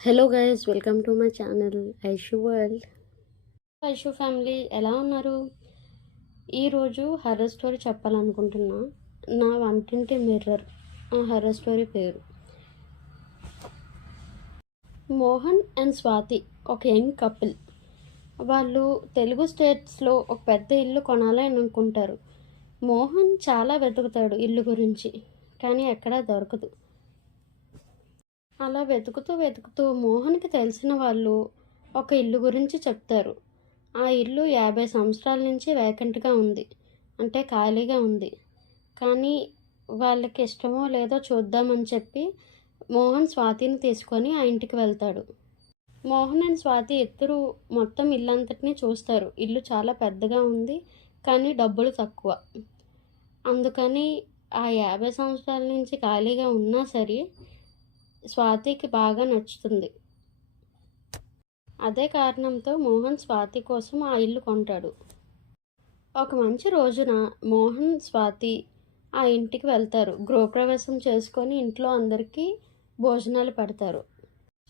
Hello guys, welcome to my channel Aishu world. Aishu family ఎలా ఉన్నారు? ఈరోజు హర్రర్ స్టోరీ చెప్పాలనుకుంటున్నా. నా వంటింటి మిర్రర్. ఆ హర్రర్ స్టోరీ పేరు మోహన్ అండ్ స్వాతి, ఒక యంగ్ కపుల్. వాళ్ళు తెలుగు స్టేట్స్లో ఒక పెద్ద ఇల్లు కొనాలని అనుకుంటారు. మోహన్ చాలా వెతుకుతాడు ఇల్లు గురించి, కానీ ఎక్కడా దొరకదు. అలా వెతుకుతూ మోహన్కి తెలిసిన వాళ్ళు ఒక ఇల్లు గురించి చెప్తారు. ఆ ఇల్లు 50 సంవత్సరాల నుంచి వేకెంట్గా ఉంది, అంటే ఖాళీగా ఉంది. కానీ వాళ్ళకి ఇష్టమో లేదో చూద్దామని చెప్పి మోహన్ స్వాతిని తీసుకొని ఆ ఇంటికి వెళ్తాడు. మోహన్ అండ్ స్వాతి ఇద్దరు మొత్తం ఇల్లంతటినీ చూస్తారు. ఇల్లు చాలా పెద్దగా ఉంది, కానీ డబ్బులు తక్కువ. అందుకని ఆ 50 సంవత్సరాల నుంచి ఖాళీగా ఉన్నా సరే స్వాతికి బాగా నచ్చుతుంది. అదే కారణంతో మోహన్ స్వాతి కోసం ఆ ఇల్లు కొంటాడు. ఒక మంచి రోజున మోహన్ స్వాతి ఆ ఇంటికి వెళ్తారు. గృహప్రవేశం చేసుకొని ఇంట్లో అందరికీ భోజనాలు పెడతారు.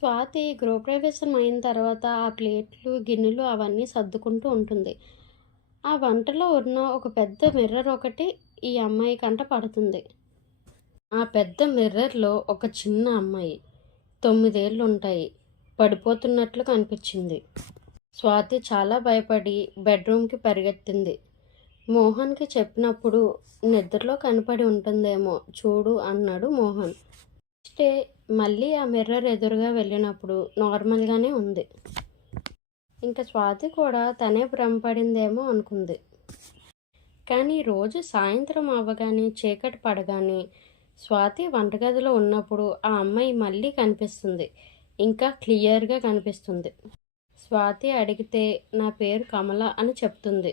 స్వాతి గృహప్రవేశం అయిన తర్వాత ఆ ప్లేట్లు గిన్నెలు అవన్నీ సర్దుకుంటూ ఉంటుంది. ఆ వంటలో ఉన్న ఒక పెద్ద మిర్రర్ ఒకటి ఈ అమ్మాయి కంట పడుతుంది. ఆ పెద్ద మిర్రర్లో ఒక చిన్న అమ్మాయి, 9 ఏళ్ళు ఉంటాయి, పడిపోతున్నట్లు కనిపించింది. స్వాతి చాలా భయపడి బెడ్రూమ్కి పరిగెత్తింది. మోహన్కి చెప్పినప్పుడు నిద్రలో కనపడి ఉంటుందేమో చూడు అన్నాడు మోహన్. నెక్స్ట్ డే మళ్ళీ ఆ మిర్రర్ ఎదురుగా వెళ్ళినప్పుడు నార్మల్గానే ఉంది. ఇంకా స్వాతి కూడా తనే భ్రమపడిందేమో అనుకుంది. కానీ రోజు సాయంత్రం అవ్వగానే చీకటి పడగానే స్వాతి వంటగదిలో ఉన్నప్పుడు ఆ అమ్మాయి మళ్ళీ కనిపిస్తుంది. ఇంకా క్లియర్గా కనిపిస్తుంది. స్వాతి అడిగితే నా పేరు కమల అని చెప్తుంది.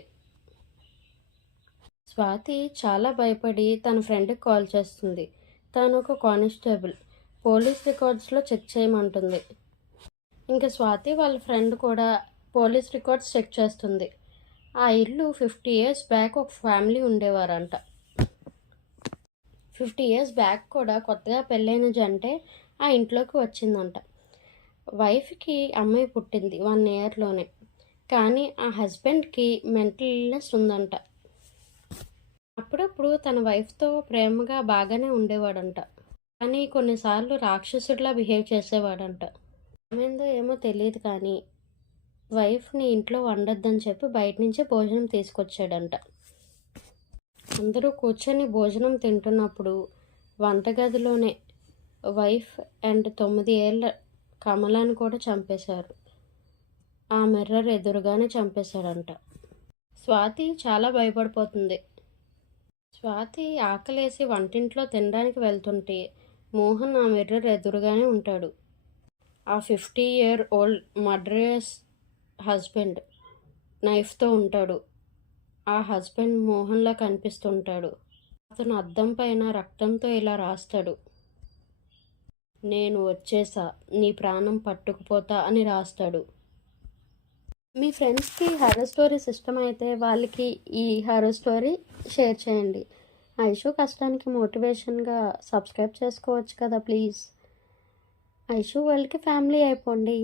స్వాతి చాలా భయపడి తన ఫ్రెండ్కి కాల్ చేస్తుంది. తను ఒక కానిస్టేబుల్, పోలీస్ రికార్డ్స్లో చెక్ చేయమంటుంది. ఇంకా స్వాతి వాళ్ళ ఫ్రెండ్ కూడా పోలీస్ రికార్డ్స్ చెక్ చేస్తుంది. ఆ ఇల్లు 50 ఇయర్స్ బ్యాక్ ఒక ఫ్యామిలీ ఉండేవారంట. 50 ఇయర్స్ బ్యాక్ కూడా కొత్తగా పెళ్ళైన జంటే ఆ ఇంట్లోకి వచ్చిందంట. వైఫ్కి అమ్మాయి పుట్టింది 1 ఇయర్లోనే. కానీ ఆ హస్బెండ్కి మెంటల్ ఇల్నెస్ ఉందంట. అప్పుడప్పుడు తన వైఫ్తో ప్రేమగా బాగానే ఉండేవాడంట, కానీ కొన్నిసార్లు రాక్షసుడిలా బిహేవ్ చేసేవాడంట. ఏమైందో ఏమో తెలియదు, కానీ వైఫ్ని ఇంట్లో వండొద్దని చెప్పి బయట నుంచి భోజనం తీసుకొచ్చాడంట. అందరూ కూర్చొని భోజనం తింటున్నప్పుడు వంటగదిలోనే వైఫ్ అండ్ 9 ఏళ్ళ కమలాన్ని కూడా చంపేశారు. ఆ మిర్రర్ ఎదురుగానే చంపేశాడంట. స్వాతి చాలా భయపడిపోతుంది. స్వాతి ఆకలేసి వంటింట్లో తినడానికి వెళ్తుంటే మోహన్ ఆ మిర్రర్ ఎదురుగానే ఉంటాడు. ఆ 50-year-old మర్డరస్ హస్బెండ్ నైఫ్తో ఉంటాడు. ఆ హస్బెండ్ మోహన్లా కనిపిస్తుంటాడు. అతను అద్దం పైన రక్తంతో ఇలా రాస్తాడు, నేను వచ్చేసా, నీ ప్రాణం పట్టుకుపోతా అని రాస్తాడు. మీ ఫ్రెండ్స్కి హర్రర్ స్టోరీస్ ఇష్టమైతే వాళ్ళకి ఈ హర్రర్ స్టోరీ షేర్ చేయండి. ఐషు కష్టానికి మోటివేషన్గా సబ్స్క్రైబ్ చేసుకోవచ్చు కదా ప్లీజ్. ఐషు వరల్డ్కి ఫ్యామిలీ అయిపోండి.